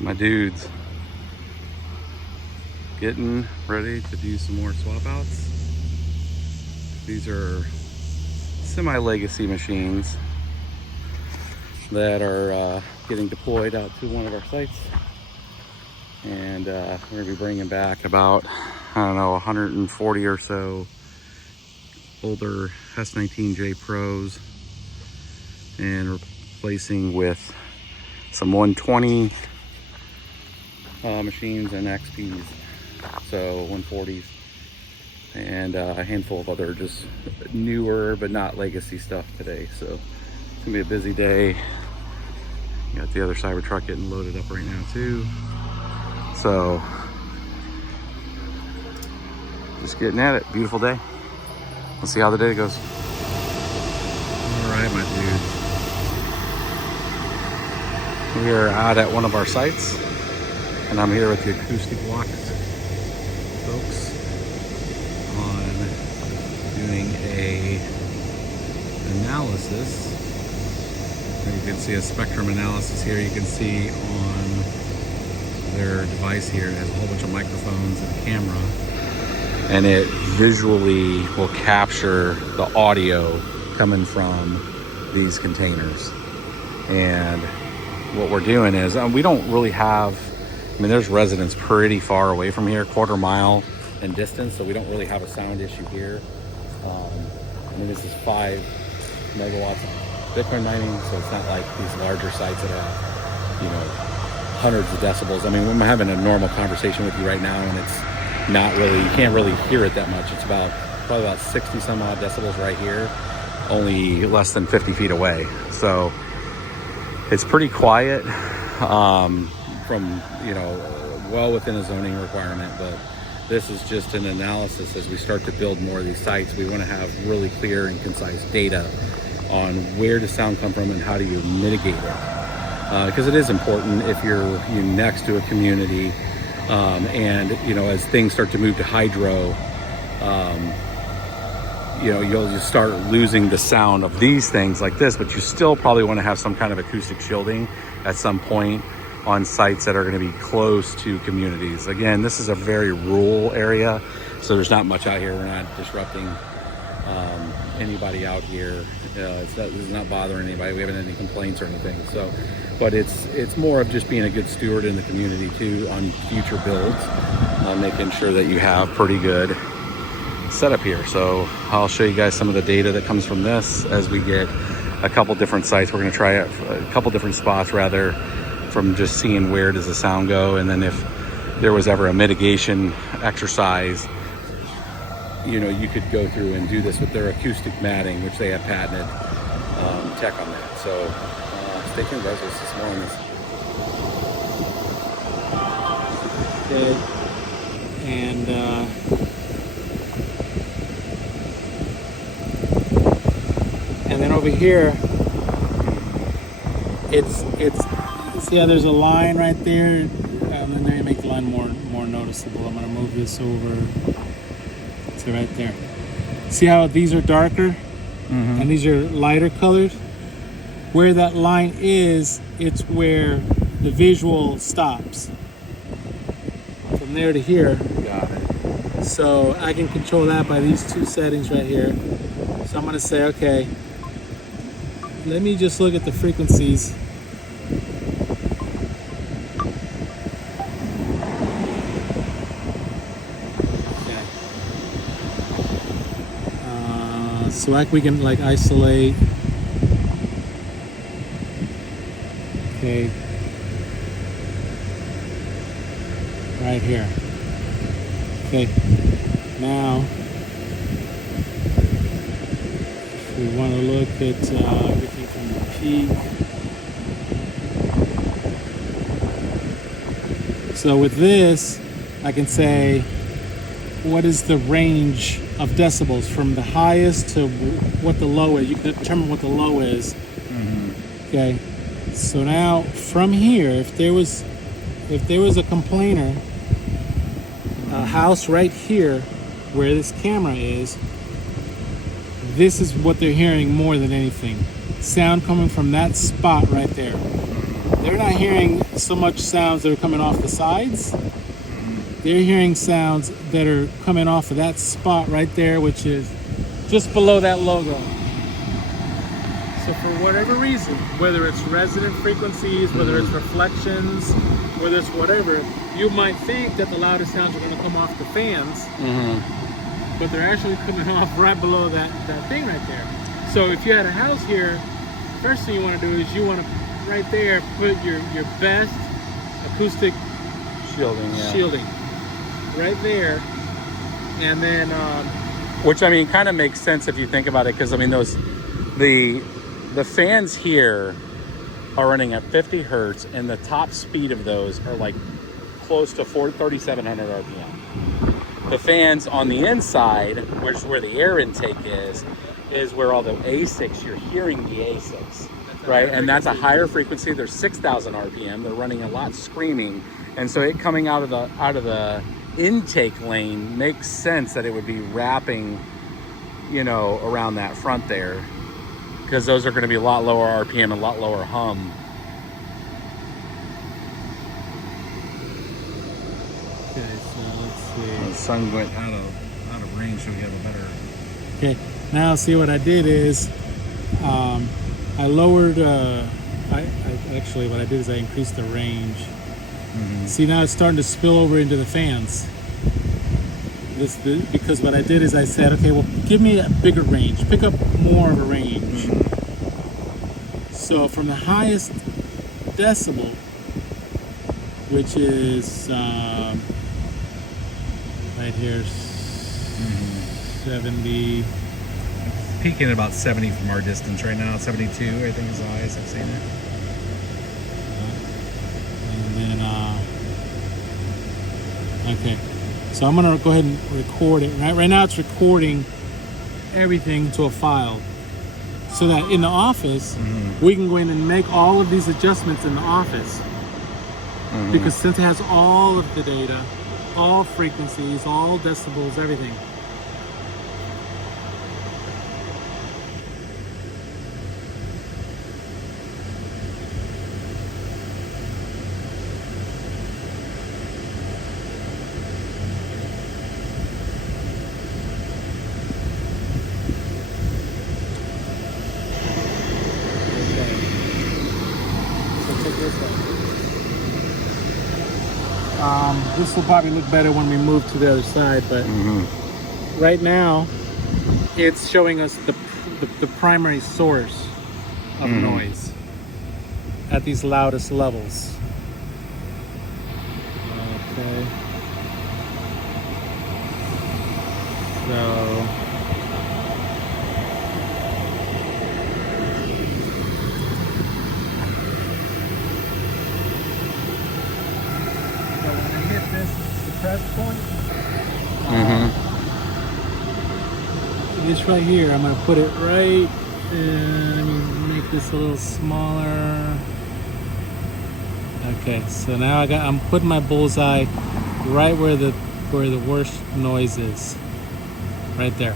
My dudes getting ready to do some more swap outs. These are semi-legacy machines that are getting deployed out to one of our sites, and we're going to be bringing back about, I don't know, 140 or so older S19J Pros and replacing with some 120 machines and XPs, so 140s, and a handful of other just newer but not legacy stuff today. So it's gonna be a busy day. You got the other Cybertruck getting loaded up right now too. So just getting at it. Beautiful day. Let's see how the day goes. All right, my dudes. We are out at one of our sites, and I'm here with the Acoustic Walks folks on doing a analysis. And you can see a spectrum analysis here. You can see on their device here, it has a whole bunch of microphones and a camera, and it visually will capture the audio coming from these containers. And what we're doing is, we don't really have, I mean, there's residents pretty far away from here, quarter mile in distance, so we don't really have a sound issue here. I mean, this is 5 megawatts of Bitcoin mining, so it's not like these larger sites that are, you know, hundreds of decibels. I mean, I'm having a normal conversation with you right now, and it's not really, you can't really hear it that much. It's probably about 60 some odd decibels right here, only less than 50 feet away. So it's pretty quiet, from, you know, well within a zoning requirement, but this is just an analysis. As we start to build more of these sites, we want to have really clear and concise data on where does sound come from and how do you mitigate it, because it is important if you're next to a community, and you know, as things start to move to hydro, you know, you'll just start losing the sound of these things like this, but you still probably want to have some kind of acoustic shielding at some point on sites that are going to be close to communities. Again, this is a very rural area, so there's not much out here. We're not disrupting anybody out here. This is not bothering anybody. We haven't had any complaints or anything. So, but it's more of just being a good steward in the community too on future builds, making sure that you have pretty good setup here. So I'll show you guys some of the data that comes from this as we get a couple different sites. We're going to try a couple different spots rather, from just seeing where does the sound go, and then if there was ever a mitigation exercise, you know, you could go through and do this with their acoustic matting, which they have patented tech on that. So stay tuned, guys. We'll see some more on this. Okay. And then over here, it's see how there's a line right there, and then you make the line more noticeable. I'm gonna move this over. So right there. See how these are darker, and these are lighter colored? Where that line is, it's where the visual stops. From there to here. Got it. So I can control that by these two settings right here. So I'm gonna say, okay, let me just look at the frequencies. So like we can like isolate. Okay. Right here. Okay. Now, if we want to look at everything from the peak. So with this, I can say, what is the range of decibels from the highest to what the low is? You can determine what the low is. Okay. So now from here, if there was a complainer, a house right here where this camera is, this is what they're hearing more than anything. Sound coming from that spot right there. they're not hearing so much sounds that are coming off the sides. They're hearing sounds that are coming off of that spot right there, which is just below that logo. So for whatever reason, whether it's resonant frequencies, whether it's reflections, whether it's whatever, you might think that the loudest sounds are going to come off the fans, but they're actually coming off right below that thing right there. So if you had a house here, first thing you want to do is you want to, right there, put your best acoustic shielding right there, and then which, I mean, kind of makes sense if you think about it, because I mean the fans here are running at 50 hertz, and the top speed of those are like close to 3,700 RPM. The fans on the inside, which is where the air intake is where all the A6, you're hearing the A6, right? And that's a higher frequency. They're 6,000 RPM. They're running a lot screaming, and so it coming out of the intake lane makes sense that it would be wrapping, you know, around that front there, because those are going to be a lot lower RPM, a lot lower hum. okay, so let's see. The sun went out of range, so we have a better. Okay, now see what I did is I lowered. Actually, what I did is I increased the range. See, now it's starting to spill over into the fans. Because what I did is I said, okay, well, give me a bigger range, pick up more of a range. So from the highest decibel, which is right here, 70. Peaking at about 70 from our distance right now. 72, I think, is the highest I've seen it. And then, okay. So I'm gonna go ahead and record it. Right now it's recording everything to a file, so that in the office we can go in and make all of these adjustments in the office. Because since it has all of the data, all frequencies, all decibels, everything. This will probably look better when we move to the other side, but right now it's showing us the primary source of noise at these loudest levels. Okay. So press point. This right here, I'm going to put it right, let me make this a little smaller. Okay, so now I'm putting my bullseye right where the worst noise is, right there.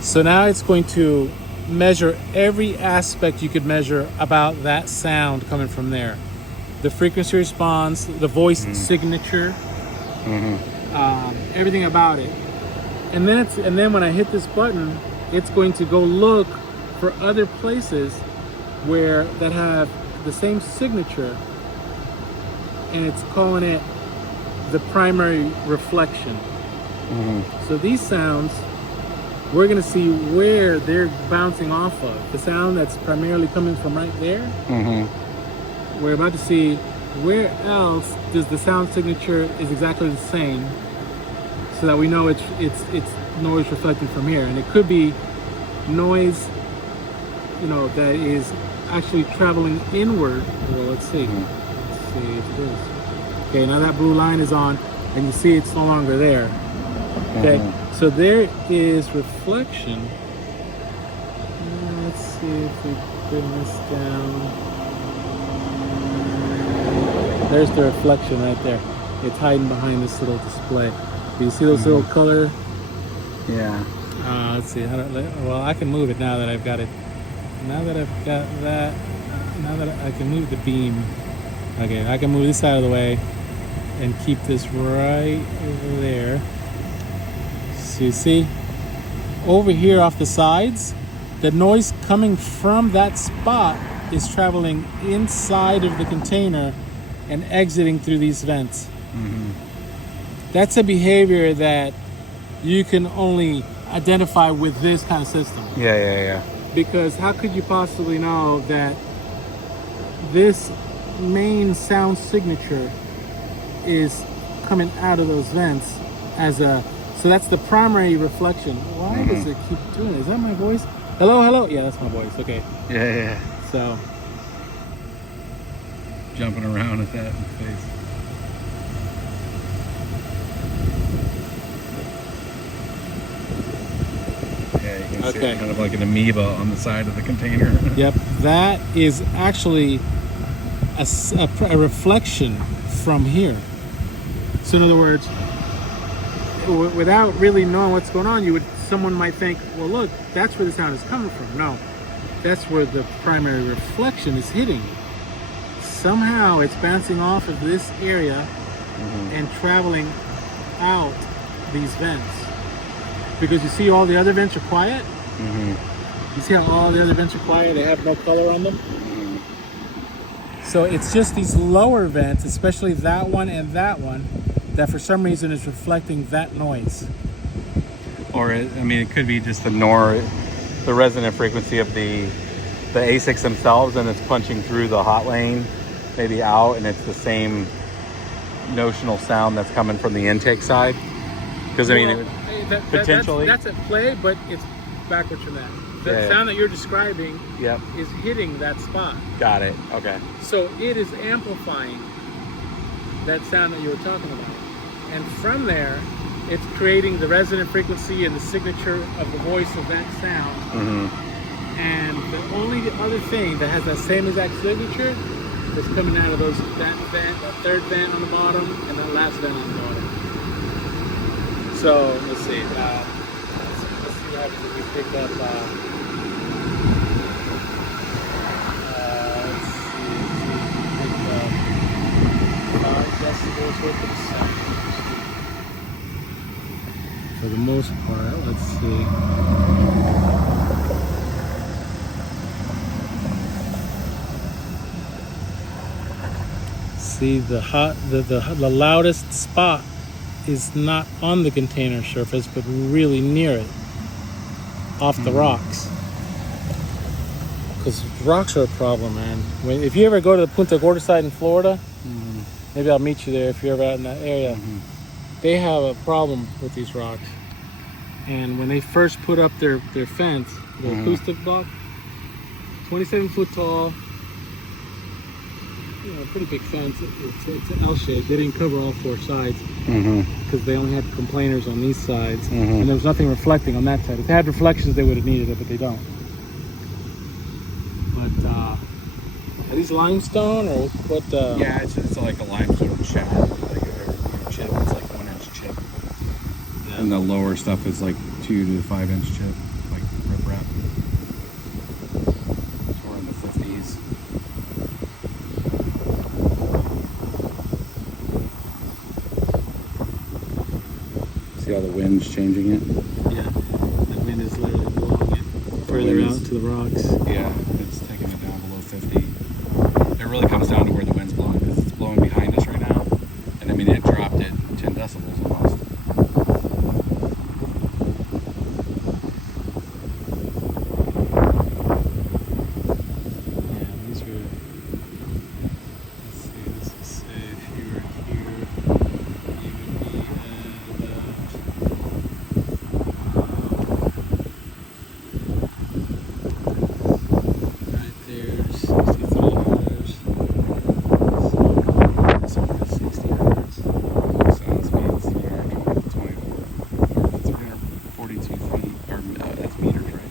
So now it's going to measure every aspect you could measure about that sound coming from there. The frequency response, the voice signature, everything about it. And then when I hit this button, it's going to go look for other places that have the same signature, and it's calling it the primary reflection. So these sounds, we're going to see where they're bouncing off of. The sound that's primarily coming from right there. We're about to see where else does the sound signature is exactly the same, so that we know it's noise reflecting from here. And it could be noise, you know, that is actually traveling inward. Well, let's see. Let's see if it is. Okay, now that blue line is on, and you see it's no longer there. Okay, so there is reflection. Let's see if we bring this down. There's the reflection right there. It's hiding behind this little display. Do you see those little color? Yeah. Let's see. Well, I can move it now that I've got it. Now that I've got that. now that I can move the beam. Okay, I can move this out of the way and keep this right over there. So you see, over here off the sides, the noise coming from that spot is traveling inside of the container and exiting through these vents. Mm-hmm. That's a behavior that you can only identify with this kind of system. Yeah. Because how could you possibly know that this main sound signature is coming out of those vents as a, so that's the primary reflection. Why does it keep doing it? Is that my voice? Hello? Yeah, that's my voice. Okay. Yeah. So Jumping around at that in space. Yeah, you can see it kind of like an amoeba on the side of the container. Yep, that is actually a reflection from here. So in other words, without really knowing what's going on, someone might think, well, look, that's where the sound is coming from. No, that's where the primary reflection is hitting. Somehow it's bouncing off of this area and traveling out these vents. Because you see all the other vents are quiet. You see how all the other vents are quiet? They have no color on them. So it's just these lower vents, especially that one and that one, that for some reason is reflecting that noise. Or it could be just the resonant frequency of the ASICs themselves, and it's punching through the hot lane, maybe out, and it's the same notional sound that's coming from the intake side. Because potentially that's at play, but it's backwards from that. The sound that you're describing is hitting that spot. Got it. Okay. So it is amplifying that sound that you were talking about. And from there, it's creating the resonant frequency and the signature of the voice of that sound. And the only other thing that has that same exact signature is coming out of that vent, that third vent on the bottom, and that last vent on the bottom. So let's see. Let's see what happens if we pick up. Decibels worth of sound. For the most part, let's see. See, the loudest spot is not on the container surface, but really near it, off the rocks. Because rocks are a problem, man. If you ever go to the Punta Gorda side in Florida, maybe I'll meet you there if you're ever out in that area. They have a problem with these rocks. And when they first put up their fence, the acoustic block, 27 foot tall, pretty big fence. It's an L-shaped. They didn't cover all four sides because they only had complainers on these sides, and there was nothing reflecting on that side. If they had reflections, they would have needed it, but they don't. But are these limestone or what? Yeah, it's like a limestone chip. Like a chip, it's like 1 inch chip. Yeah. And the lower stuff is like 2 to 5 inch chip, like riprap. So we're in the 50s. See how the wind's changing it? Yeah, the wind is literally blowing it further out to the rocks. Yeah, it's taking it down below 50. It really comes down to where the wind's blowing, because it's blowing behind us right now. And it dropped it 10 decibels almost. Yeah, these are, let's see, this is say if you were here, you would be at right there, 63 hertz. It's over 60 hertz. Sound speed's 342 feet, or that's meters, right?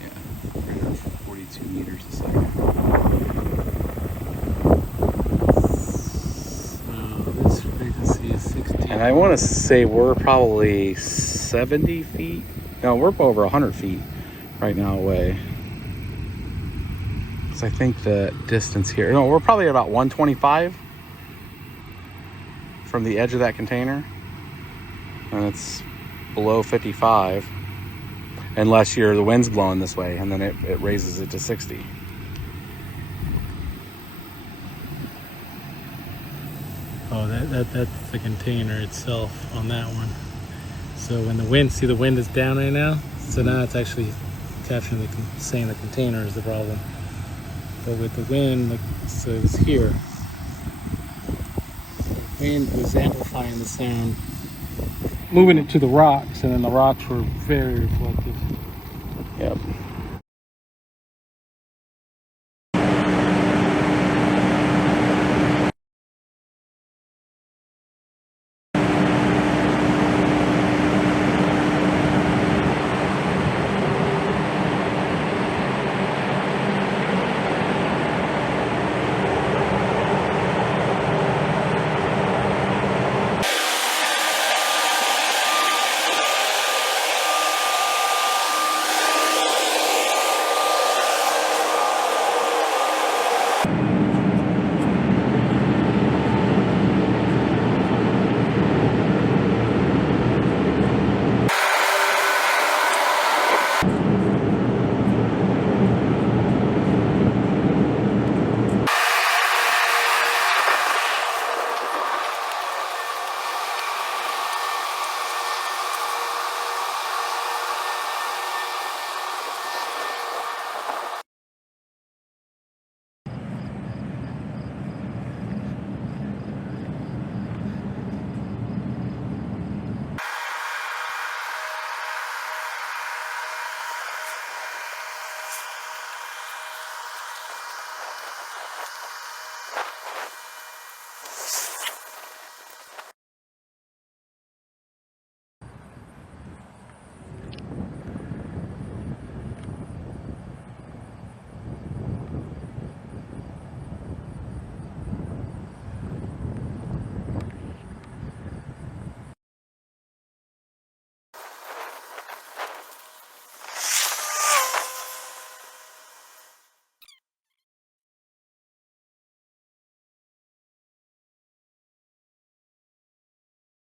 Yeah, 342 meters a second. So this frequency is 60. And I want to say we're probably 70 feet. No, we're over 100 feet right now away. because I think the distance here, no, we're probably about 125 from the edge of that container, and it's below 55 unless the wind's blowing this way, and then it raises it to 60. Oh, that's the container itself on that one. So when the wind, see the wind is down right now, so now it's actually capturing saying the container is the problem. But with the wind, like, so it's here. The wind was amplifying the sound, moving it to the rocks, and then the rocks were very reflective. Yep.